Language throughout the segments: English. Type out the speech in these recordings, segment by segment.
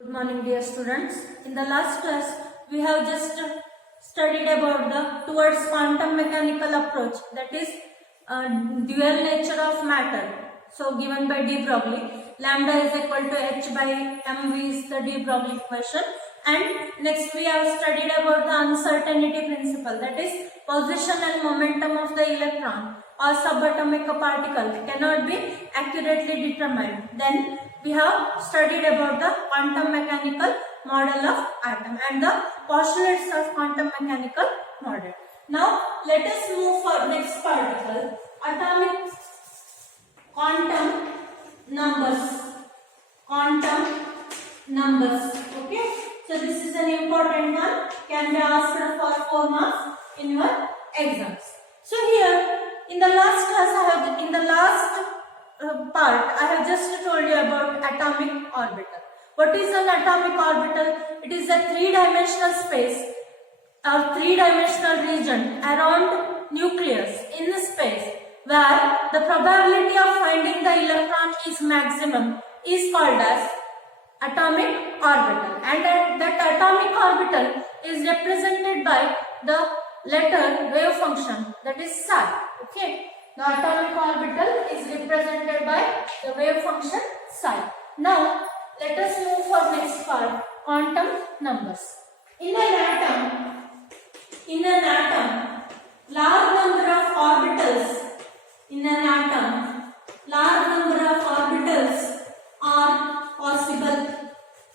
Good morning, dear students. In the last class, we have just studied about the towards quantum mechanical approach, that is dual nature of matter. So given by de Broglie, lambda is equal to h by mv is the de Broglie equation. And next we have studied about the uncertainty principle, that is position and momentum of the electron or subatomic particle cannot be accurately determined. Then we have studied about the quantum mechanical model of atom and the postulates of quantum mechanical model. Now let us move for next particle, atomic quantum numbers. Quantum numbers. Okay. So this is an important one, can be asked for 4 marks in your exams. So here in the last class, in the last part, I have just told you about atomic orbital. What is an atomic orbital? It is a 3-dimensional space or 3-dimensional region around nucleus in the space where the probability of finding the electron is maximum is called as atomic orbital, and that atomic orbital is represented by the letter wave function, that is psi. Okay, the atomic orbital is represented by the wave function psi. Now let us move for next part, quantum numbers. In an atom, large number of orbitals. In an atom, large number of orbitals are possible.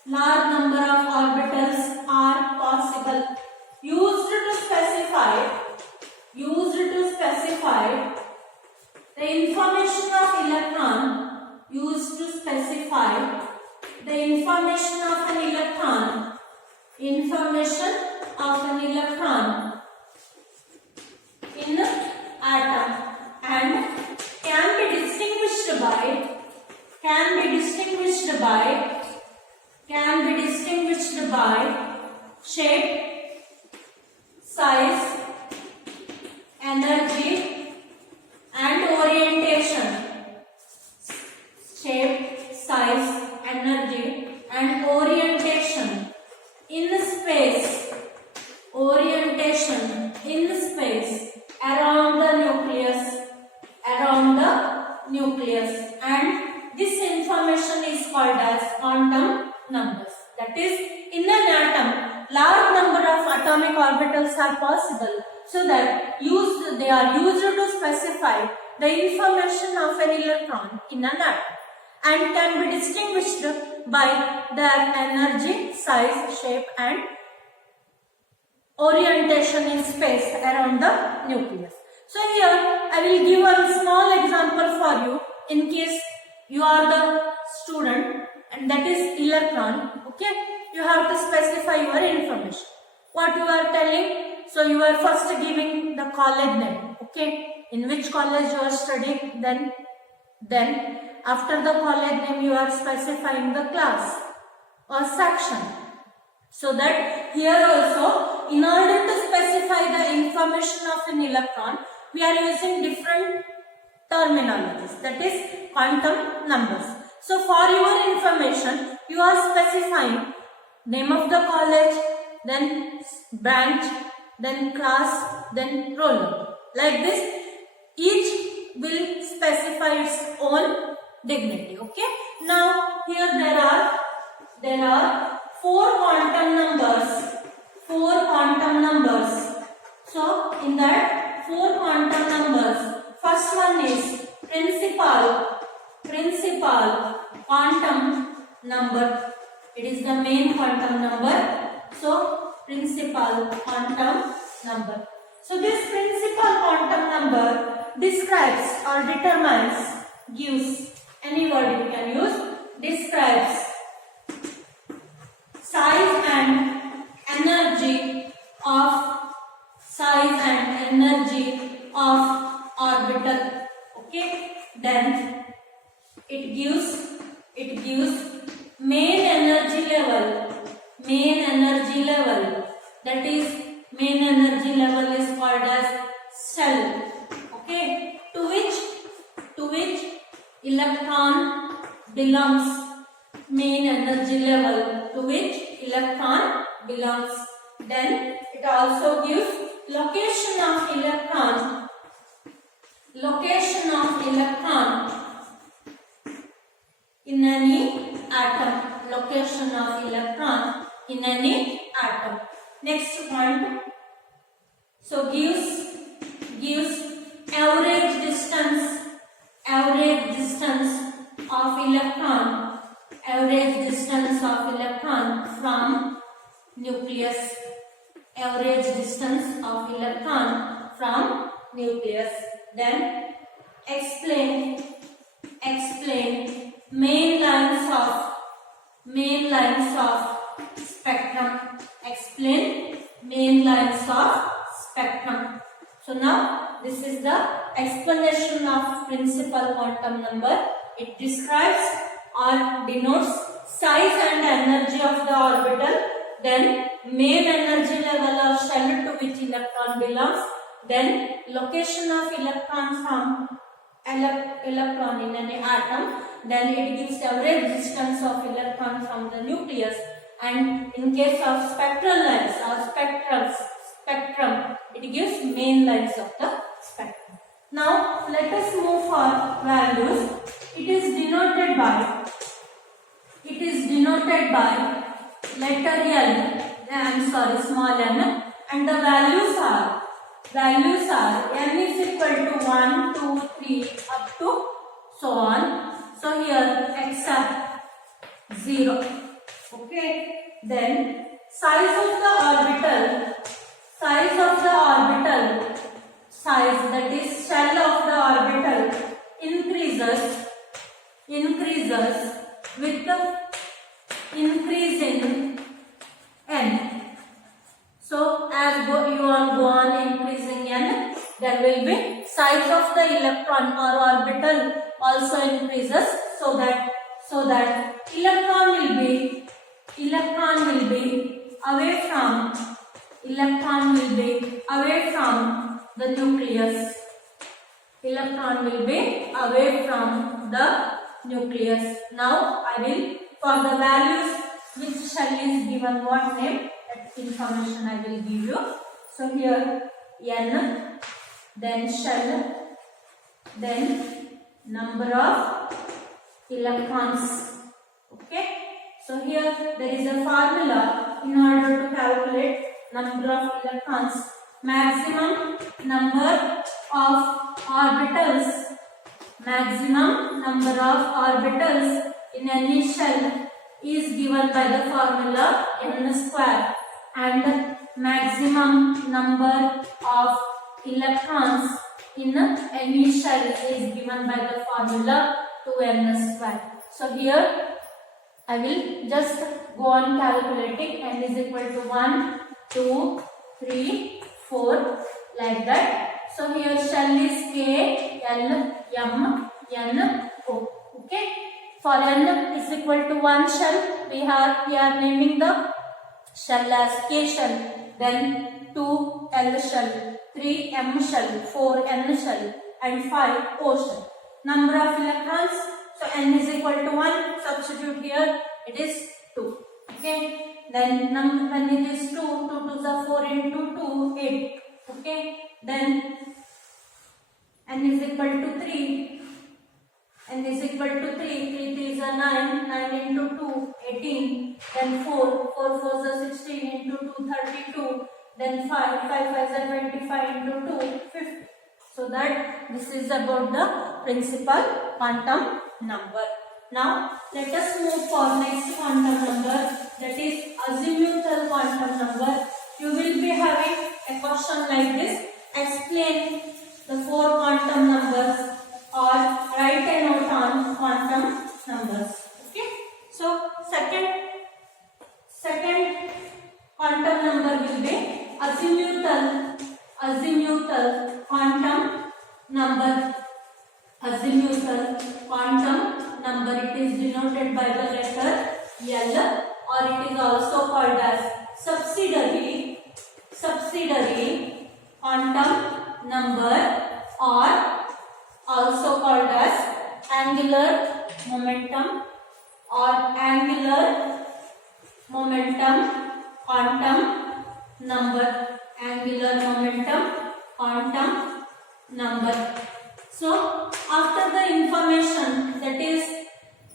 Large number of orbitals are possible. Used to specify the information of electron. Used to specify the information of an electron. Information of an electron in the atom, and can be distinguished by shape, size, energy and orientation. Shape, size, energy and orientation in space. Orientation in space around the nucleus, and this information is called as quantum numbers. That is, in an atom, large number of atomic orbitals are possible, so that they are used to specify the information of an electron in an atom, and can be distinguished by their energy, size, shape and orientation in space around the nucleus. So here I will give a small example for you in case you are the student, and that is electron. Okay, you have to specify your information. What you are telling? So you are first giving the college name. Okay, in which college you are studying, then after the college name you are specifying the class or section. So that here also, in order to specify the information of an electron, we are using different terminologies, that is quantum numbers. So for your information, you are specifying name of the college, then branch, then class, then roll number. Like this, each will specify its own dignity. Okay. Now here there are 4 quantum numbers. 4 quantum numbers. So in that 4 quantum numbers, first one is principal quantum number. It is the main quantum number. So principal quantum number. So this principal quantum number describes or determines, gives, any word you can use, describes size and energy of orbital. Okay, then it gives main energy level. That is, main energy level is called as cell. Okay, to which electron belongs. Main energy level to which electron belongs. Then it also gives location of electron in any atom. Location of electron in any atom. Next point. So gives average distance of electron from nucleus. Average distance of electron from nucleus. Then explain main lines of spectrum. Explain main lines of spectrum. So now this is the explanation of principal quantum number. It describes or denotes size and energy of the orbital, then main energy level or shell to which electron belongs, then location of electron in an atom, then it gives average distance of electron from the nucleus, and in case of spectral lines or spectrum, it gives main lines of the spectrum. Now let us move for values. It is denoted by letter L, small n, and the values are n is equal to 1, 2, 3 up to so on. So here except 0. Okay. Then size of the orbital, that is shell of the orbital, increases with the increase in n. So as you go on increasing n, there will be size of the electron or orbital also increases, so that electron will be away from the nucleus. Electron will be away from the nucleus. Now I will, for the values which shell is given what name, that information I will give you. So here n, then shell, then number of electrons. Okay. So here there is a formula in order to calculate number of electrons. Maximum number of orbitals in any shell is given by the formula n square, and maximum number of electrons in any shell is given by the formula 2n square. So here I will just go on calculating. N is equal to 1, 2, 3, 4 like that. So here shell is K, L, M, N, O. Okay. For N is equal to 1 shell, we are naming the shell as K shell, then 2 L shell, 3 M shell, 4 N shell, and 5 O shell. Number of electrons, so N is equal to 1, substitute here, it is 2. Okay. Then when it is 2, 2 2s are 4 into 2, 8. Okay. Then N is equal to 3. N is equal to 3, 3 3s are 9, 9 into 2, 18, then 4, 4 4s are 16 into 2, 32, then 5, 5 5s are 25 into 2, 50. So that this is about the principal quantum number. Now let us move for next quantum number, that is azimuthal quantum number. You will be having a question like this: explain the 4 quantum numbers, or write a note on quantum numbers. Okay. So second quantum number will be azimuthal quantum number. Azimuthal quantum number, it is denoted by the letter L, or it is also called as subsidiary quantum number, or also called as angular momentum or angular momentum, quantum number, angular momentum, quantum number. So after the information, that is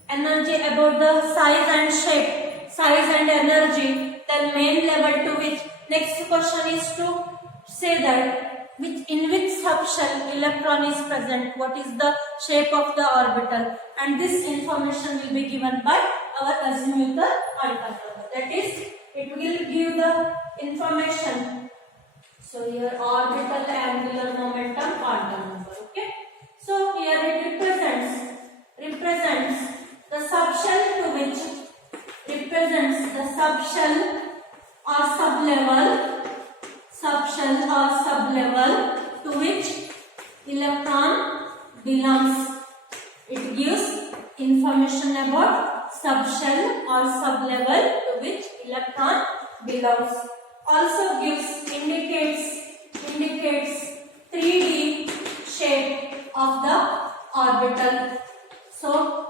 energy about the size and shape, size and energy, then main level to which next question is to say that in which subshell electron is present, what is the shape of the orbital, and this information will be given by our azimuthal quantum number. That is, it will give the information. So here orbital angular momentum quantum number. Okay. So here it represents the subshell to which represents the subshell or sublevel to which electron belongs. It gives information about subshell or sublevel to which electron belongs. Also indicates 3D shape of the orbital. So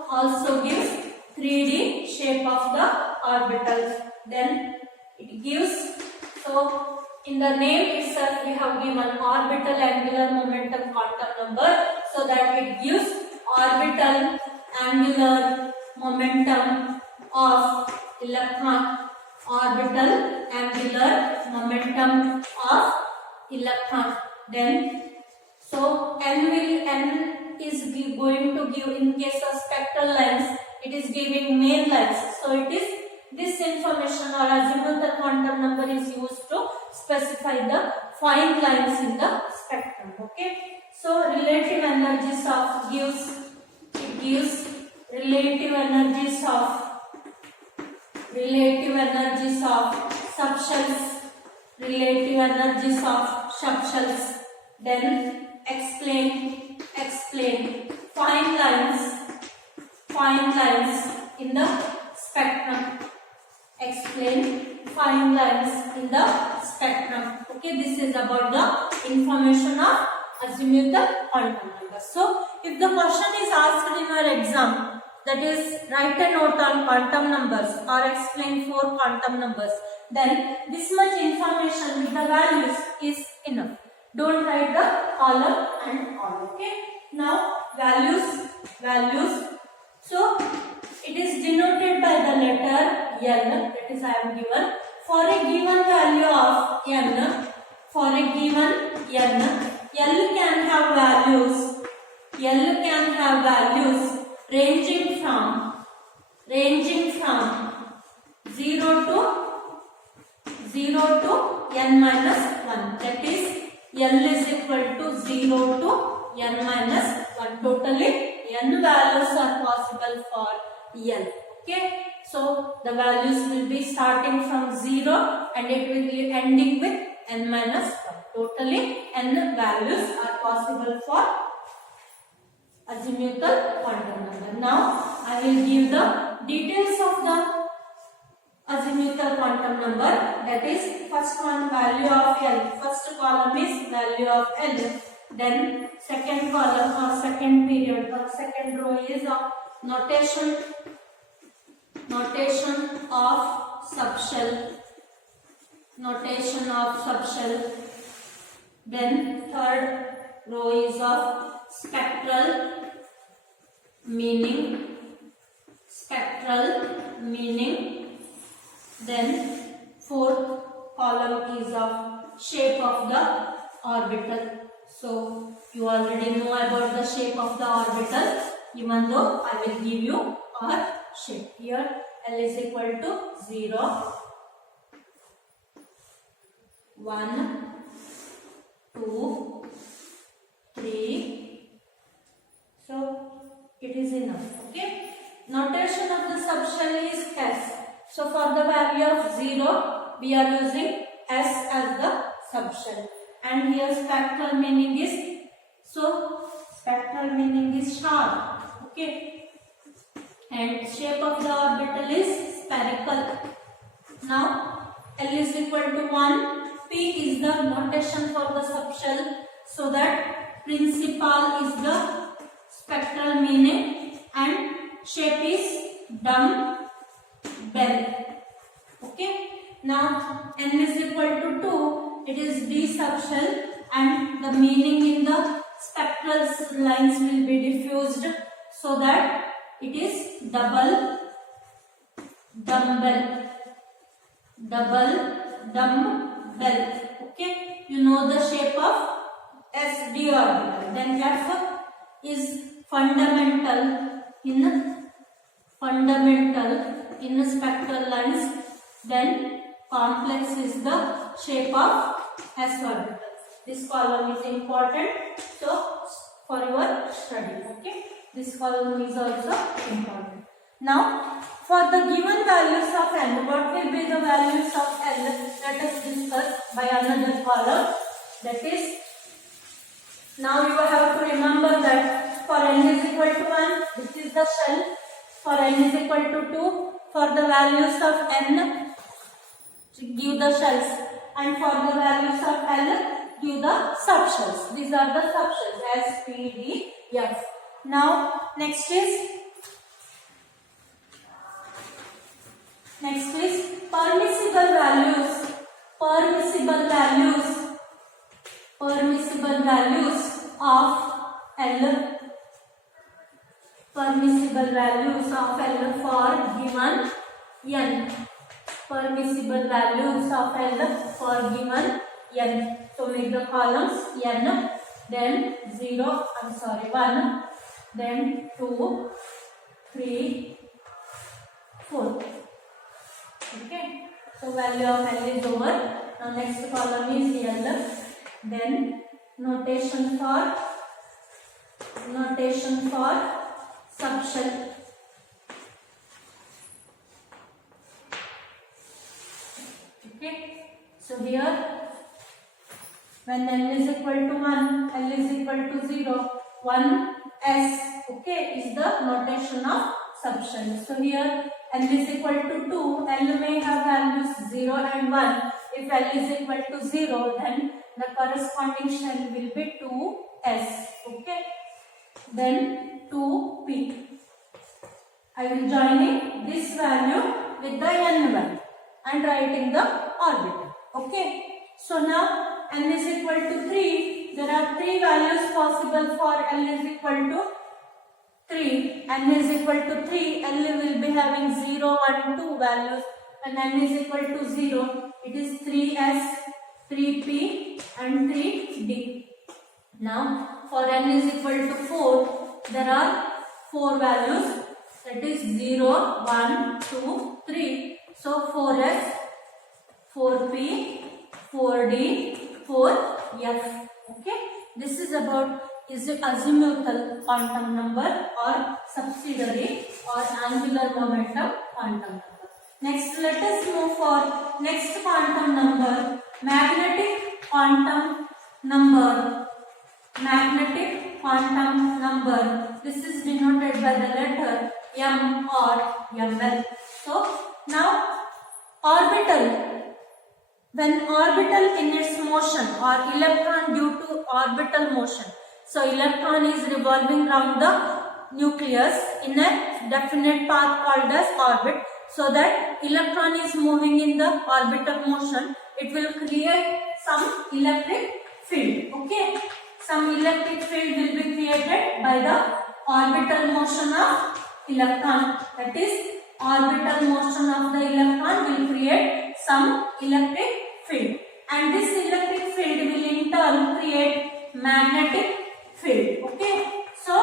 also gives 3D shape of the orbital. Then it gives, so in the name itself we have given orbital angular momentum quantum number, so that it gives orbital angular momentum of electron, orbital angular momentum of electron. Then so N is going to give, in case of spectral lines, it is giving main lines. So it is this information or azimuthal quantum number is used to specify the fine lines in the spectrum. Okay. So relative energies of gives relative energies of subshells, relative energies of subshells. Then explain fine lines in the spectrum. Explain fine lines in the spectrum. Okay, this is about the information of azimuthal quantum number. So if the question is asked in your exam, that is write a note on quantum numbers or explain 4 quantum numbers, then this much information with the values is enough. Don't write the column and all. Okay. Now values. So it is denoted by the letter N. That is, I am given for a given value of N. For a given N, L can have values ranging from 0 to n minus 1. That is, L is equal to 0 to n minus 1. Totally n values are possible for L. Okay. So the values will be starting from 0 and it will be ending with n minus 1. Totally n values are possible for azimuthal quantum number. Now I will give the details of the azimuthal quantum number. That is, first one value of L. First column is value of L. Then second column or second period or second row is of notation of subshell. Then third row is of spectral meaning. Then fourth column is of shape of the orbital. So you already know about the shape of the orbital, even though I will give you our shape. Here L is equal to 0, 1, 2, 3. So it is enough. Okay. Notation of the subshell is S. So for the value of 0, we are using S as the subshell. And here spectral meaning is, sharp. Okay. And shape of the orbital is spherical. Now L is equal to 1. P is the notation for the subshell, so that principal is the spectral meaning and shape is dumbbell. Okay. Now n is equal to 2. It is d subshell, and the meaning in the spectral lines will be diffused, so that it is double dumbbell. Okay. You know the shape of s d orbital. Then f is fundamental in spectral lines. Then complex is the shape of s orbital. This column is important, so for your study. Okay, this column is also important. Now, for the given values of n, what will be the values of n? Let us discuss by another column. That is, now you have to remember that for n is equal to 1, this is the shell. For n is equal to 2, for the values of n, give the shells, and for the values of L, give the subshells. These are the subshells, S, P, D, F. Now, next is permissible values of L. Permissible values of L for given n. Permissible values of L for given n. So make the columns n, then 1, then 2, 3, 4. Okay. So value of L is over. Now next column is L. Then notation for subshell. Okay. So here, when n is equal to 1, L is equal to 0, 1 S, okay, is the notation of subshell. So here n is equal to 2, L may have values 0 and 1. If L is equal to 0, then the corresponding shell will be 2S. Okay. Then 2P. I will joining this value with the n value and writing the orbital. Okay. So now n is equal to 3. There are 3 values possible for L is equal to 3. N is equal to 3. L will be having 0, 1, 2 values. When n is equal to 0, it is 3S, 3P and 3D. Now for n is equal to 4, there are 4 values. That is 0, 1, 2, 3. So 4S, 4P, 4D, 4F. Okay. This is about is it azimuthal quantum number or subsidiary or angular momentum quantum number. Next, let us move for next quantum number, magnetic quantum number. Magnetic quantum number. This is denoted by the letter M or ML. So now orbital. When orbital in its motion or electron due to orbital motion. So electron is revolving around the nucleus in a definite path called as orbit. So that electron is moving in the orbital motion. It will create some electric field. Okay. Some electric field will be created by the orbital motion of electron. That is, orbital motion of the electron will create some electric field. And this electric field will in turn create magnetic field. Okay. So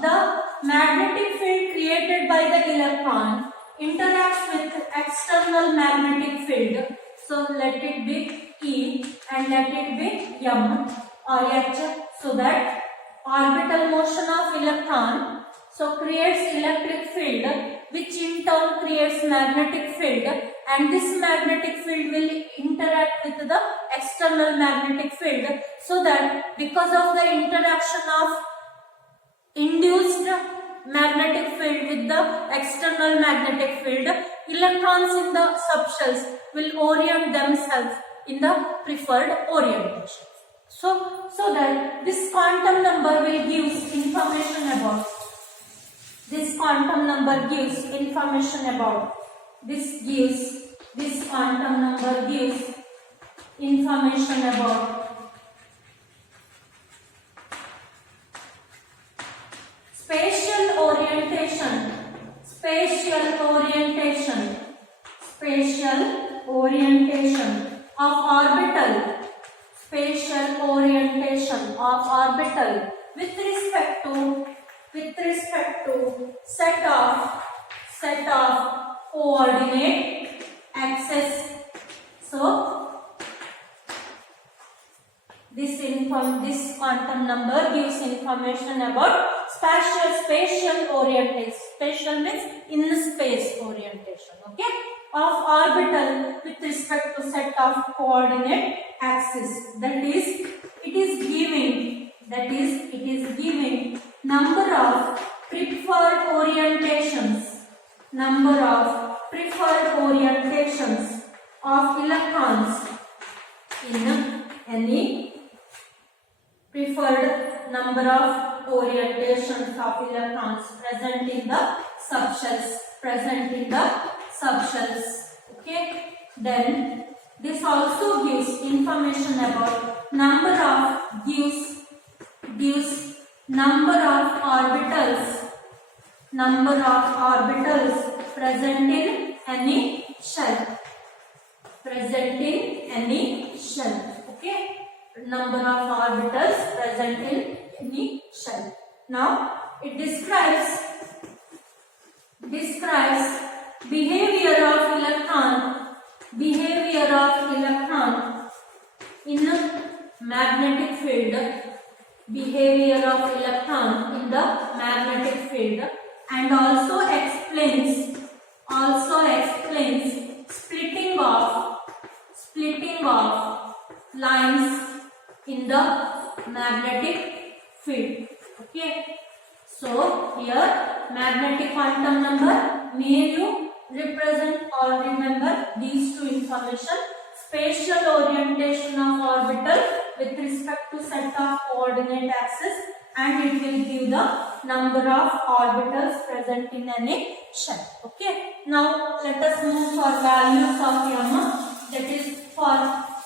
the magnetic field created by the electron interacts with external magnetic field. So let it be E and let it be M or H, so that orbital motion of electron so creates electric field, which in turn creates magnetic field, and this magnetic field will interact with the external magnetic field, so that because of the interaction of induced magnetic field with the external magnetic field, electrons in the subshells will orient themselves in the preferred orientation. So that this quantum number will give information about. This quantum number gives information about. This gives this quantum number gives information about spatial orientation, spatial orientation, spatial orientation of orbital, spatial orientation of orbital with respect to set of coordinate axes. So this quantum number gives information about spatial orientation. Spatial means in space orientation, okay, of orbital with respect to set of coordinate axes. That is, it is giving number of preferred orientations of electrons in any preferred number of orientations of electrons present in the subshells, okay. Then this also gives information about number of orbitals present in any shell, okay, number of orbitals present in any shell. Now it describes behavior of electron in a magnetic field, and also explains splitting of lines in the magnetic field, okay. So here magnetic quantum number, may you represent or remember these two information: spatial orientation of orbital with respect to set of coordinate axes, and it will give the number of orbitals present in any shell, okay. Now let us move for values of m. That is for,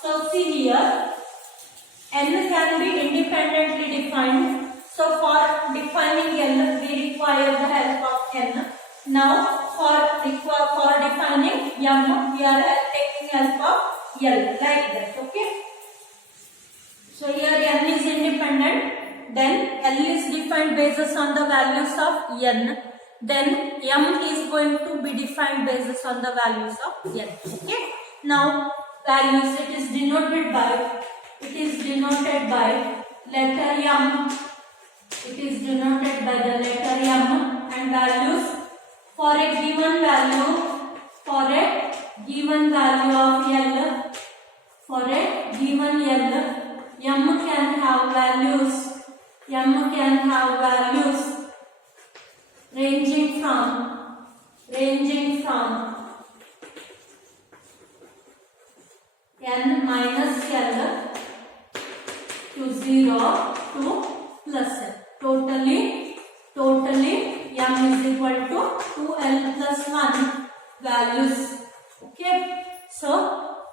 so see here, n can be independently defined. So for defining n, we require the help of n. Now for defining m, we are taking help of L, like that, okay. So here n is independent, then L is defined based on the values of n, then m is going to be defined based on the values of n, okay. Now values, it is denoted by letter m. It is denoted by the letter m, and values for a given value of L, m can have values ranging from n minus L to 0 to plus L. Totally m is equal to 2L plus 1 values, okay. So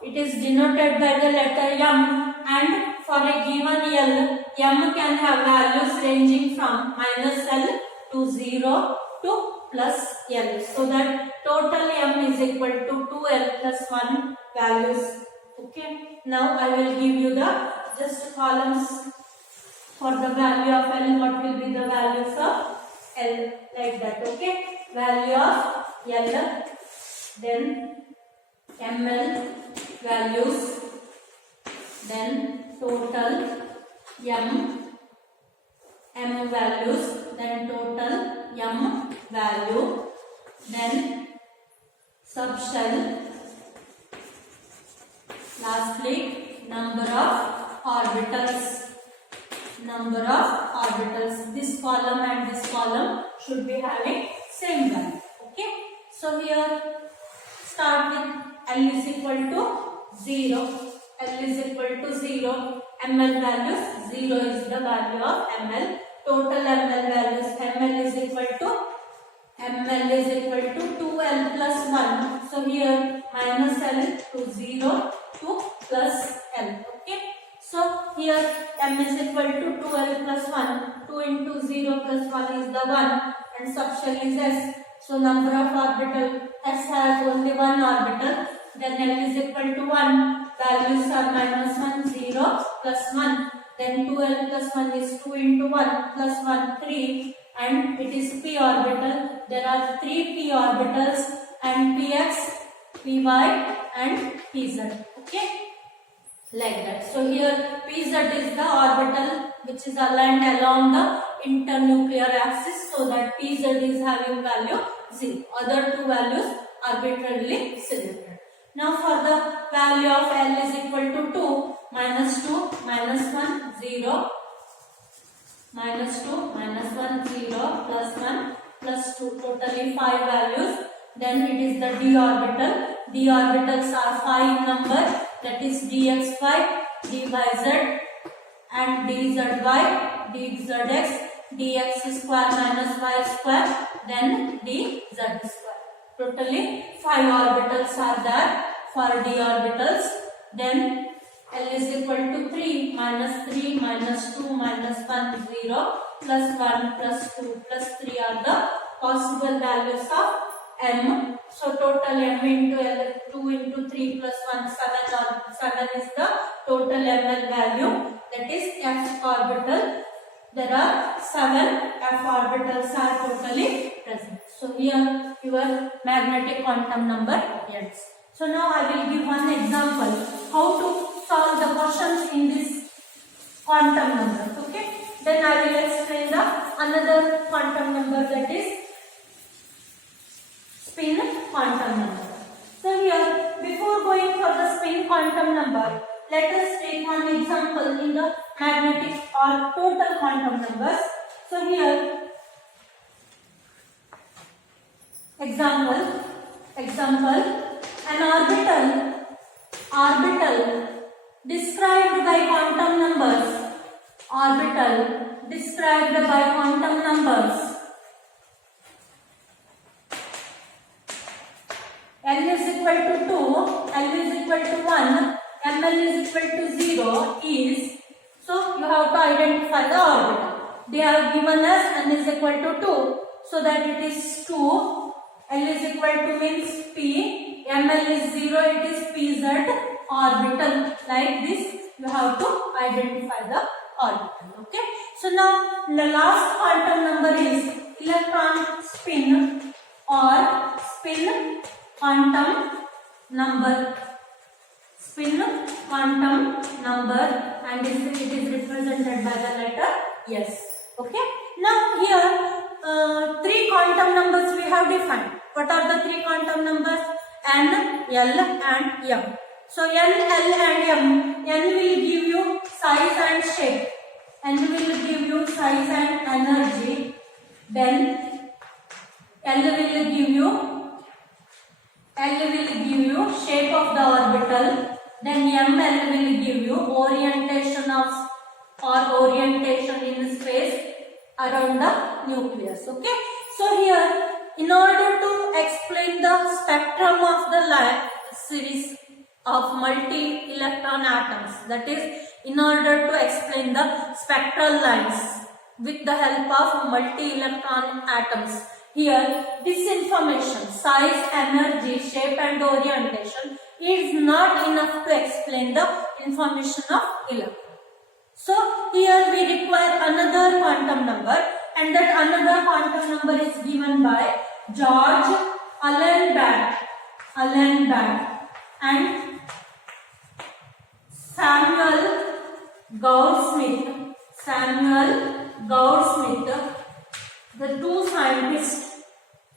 it is denoted by the letter m, and for a given L, m can have values ranging from minus L to 0 to plus L. So that total m is equal to 2L plus 1 values, okay. Now I will give you the just columns for the value of L. What will be the values of L, like that, okay. Value of L, then ml values, then total m values, then total m value, then subshell, lastly number of orbitals. This column and this column should be having same value, okay. So here start with L is equal to 0. ml values, 0 is the value of ml. Total ml values, ml is equal to ml is equal to 2l plus 1. So here minus l to 0 to plus l. Okay. So here m is equal to 2l plus 1. 2 into 0 plus 1 is the 1 and subshell is s. So number of orbital, s has only one orbital. Then l is equal to 1. Values are minus 1, 0 plus 1. Then 2l plus 1 is 2 into 1 plus 1, 3. And it is p orbital. There are 3 p orbitals and px, py and pz. Okay, like that. So here pz is the orbital which is aligned along the internuclear axis, so that pz is having value 0. Other two values arbitrarily selected. Now for the value of l is equal to 2, minus 2, minus 1, 0. Minus 2, minus 1, 0, plus 1, plus 2, totally 5 values. Then it is the d orbital. D orbitals are 5 number, that is dxy, dyz and dzy, dzx, dx square minus y square, then dz square. Totally 5 orbitals are there for d orbitals. Then l is equal to 3, minus 3, minus 2, minus 1, 0, plus 1, plus 2, plus 3 are the possible values of m. So total m into l, 2 into 3 plus 1, 7 is the total ml value, that is f orbital. There are 7 f orbitals are totally present. So here your magnetic quantum number ends. So now I will give one example how to solve the questions in this quantum number. Okay. Then I will explain the another quantum number, that is spin quantum number. So here, before going for the spin quantum number, let us take one example in the magnetic or total quantum numbers. So here, example, an orbital described by quantum numbers, orbital described by quantum numbers, L is equal to 2, L is equal to 1, ML is equal to 0 is, so you have to identify the orbital. They are given as n is equal to 2, so that it is 2, L is equal to means P, ML is 0, it is PZ orbital. Like this, you have to identify the orbital. Okay. So now the last quantum number is electron spin or spin quantum number. Spin quantum number, and it is represented by the letter S. Okay. Now here 3 quantum numbers we have defined. What are the 3 quantum numbers? N, L and M. So N, L and M. N will give you size and shape. N will give you size and energy. Then L will give you shape of the orbital. Then ML will give you orientation of orientation in space around the nucleus. Okay. So here, in order to explain the spectrum of the light series of multi-electron atoms, that is, in order to explain the spectral lines with the help of multi-electron atoms, here this information, size, energy, shape and orientation, is not enough to explain the information of electron. So here we require another quantum number, and that another quantum number is given by George Uhlenbeck and Samuel Goudsmit. The two scientists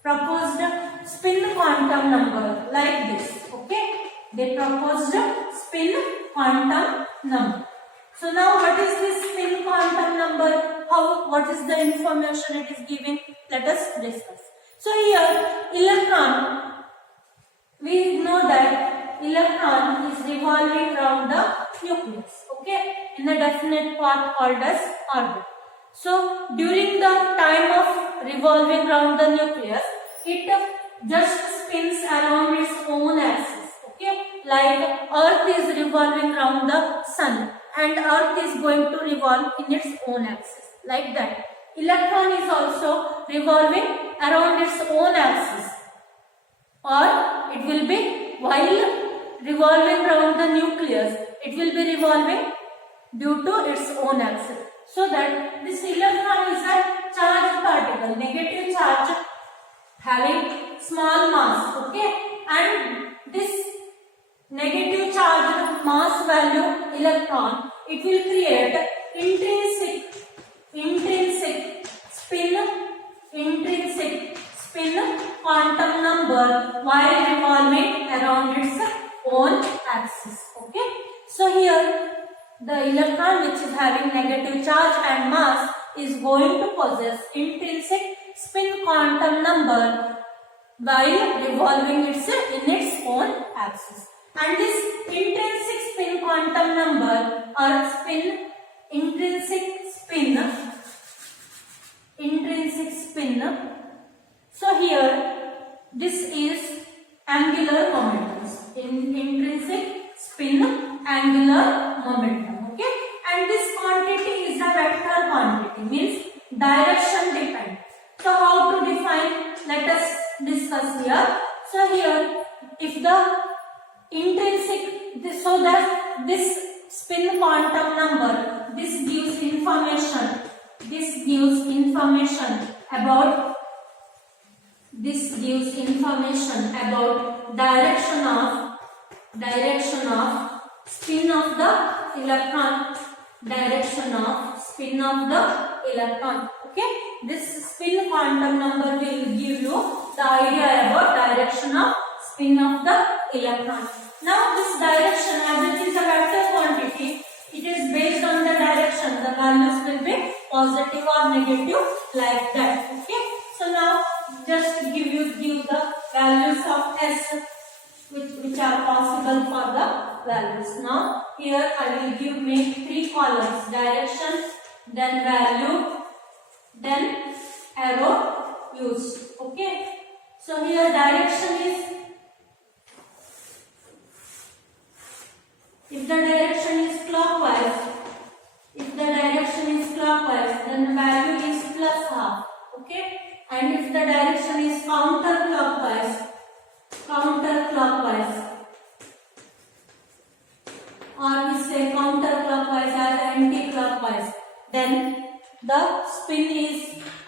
proposed spin quantum number like this. Okay, they proposed spin quantum number. So now what is this spin quantum number? What is the information it is giving? Let us discuss. So here electron, we know that electron is revolving around the nucleus, okay, in a definite path called as orbit. So during the time of revolving around the nucleus, it just spins around its own axis. Okay, like Earth is revolving around the sun and Earth is going to revolve in its own axis, like that. Electron is also revolving around its own axis, or it will be, while revolving around the nucleus, it will be revolving due to its own axis. So that this electron is a charged particle, negative charge having small mass, okay, and this negative charged mass value electron, it will create intrinsic spin quantum number while revolving around its own axis. Okay, so here the electron which is having negative charge and mass is going to possess intrinsic spin quantum number while revolving in its own axis. And this intrinsic spin quantum number or intrinsic spin. So here this is angular momentum. Intrinsic spin angular momentum. Okay, and this quantity is a vector quantity, means direction dependent. So how to define? Let us discuss here. So here, if the intrinsic, so that this spin quantum number, this gives information about direction of spin of the electron, okay. This spin quantum number will give you the idea about direction of spin of the electron. Now this direction, as it is a vector quantity, it is based on the direction. The values will be positive or negative, like that. Okay. So now just give the values of S which are possible for the values. Now here I will make 3 columns: direction, then value, then arrow used. Okay. So here direction is, if the direction is clockwise, then the value is plus half. Okay. And if the direction is counterclockwise, or we say counterclockwise as anti-clockwise, then the spin is,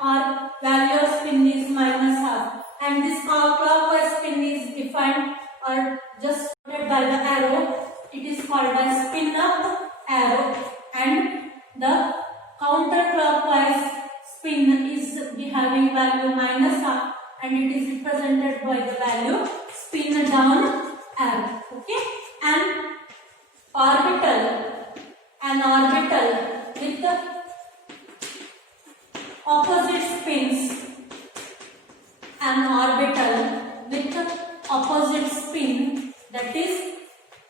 or value of spin is minus half. And this clockwise spin is defined or just noted by the arrow. It is called as spin up arrow, and the counterclockwise spin is having value minus half, and it is represented by the value spin down arrow. Okay, an orbital with the opposite spins, that is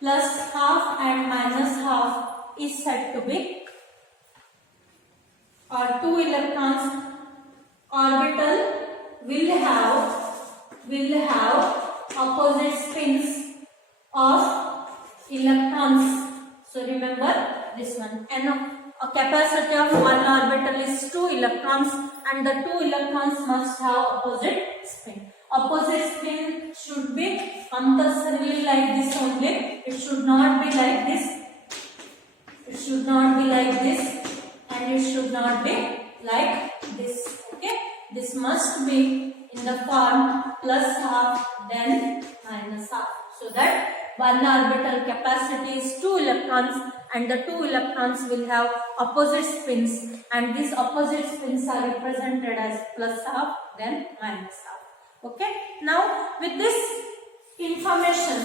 plus half and minus half, is said to be, or 2 electrons orbital will have opposite spins of electrons. So remember this one. And a capacity of one orbital is 2 electrons, and the 2 electrons must have opposite spin. Opposite spin should be compulsorily like this only. It should not be like this. It should not be like this, and it should not be like this. Okay, this must be in the form plus half then minus half, so that one orbital capacity is 2 electrons, and the 2 electrons will have opposite spins, and these opposite spins are represented as plus half then minus half. Okay, now with this information,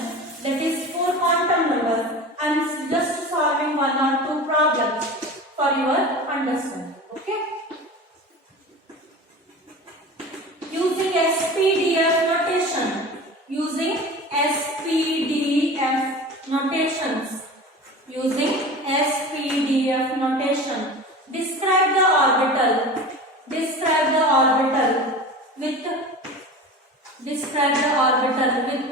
that is 4 quantum numbers, I am just solving 1 or 2 problems for your understanding. Okay, using SPDF notation, describe describe the orbital. Describe the orbital with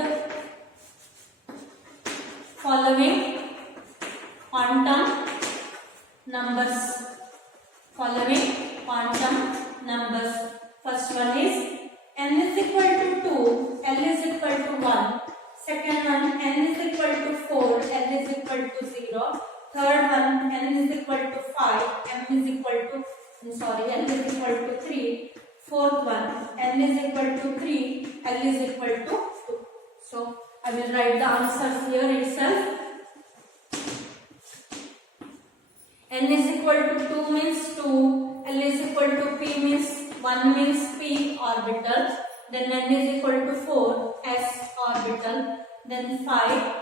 following quantum numbers. First one is n is equal to 2, L is equal to 1. Second one, n is equal to 4, L is equal to 0. Third one, n is equal to 5, L is equal to 3. Fourth one, n is equal to 3, L is equal to 2. So I will write the answers here itself. N is equal to 2 means 2, L is equal to P means 1 means P orbital, then n is equal to 4, S orbital, then 5,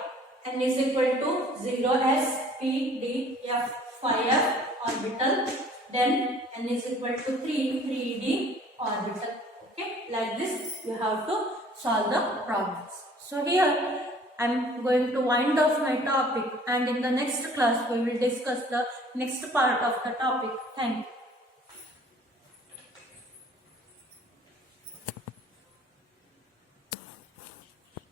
n is equal to 0, S, P, D, F, 5F orbital, then n is equal to 3, 3D orbital. Okay, like this you have to solve the problems. So here I am going to wind off my topic, and in the next class we will discuss the next part of the topic. Thank you.